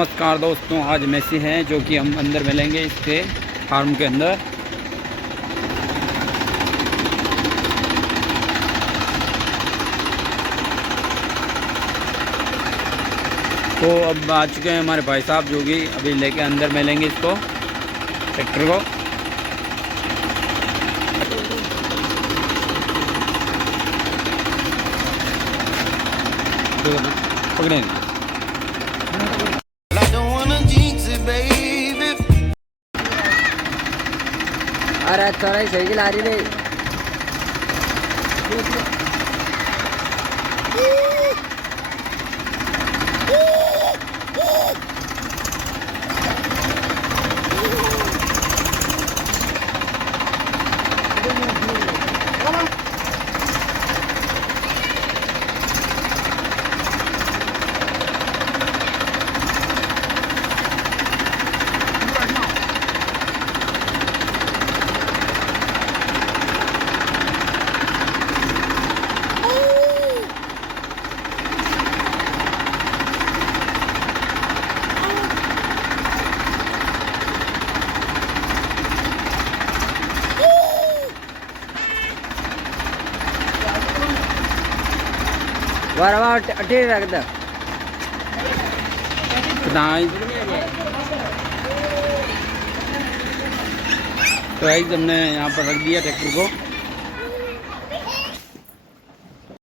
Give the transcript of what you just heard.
नमस्कार दोस्तों, आज मैसी हैं जो कि हम अंदर मिलेंगे इसके फार्म के अंदर। तो अब आ चुके हैं हमारे भाई साहब जो कि अभी लेके अंदर मिलेंगे इसको, ट्रैक्टर को। तो पकड़े अरे चौड़ा सही ला रही रे। वाह अटे रख दे। तो हमने यहाँ पर रख दिया ट्रैक्टर को।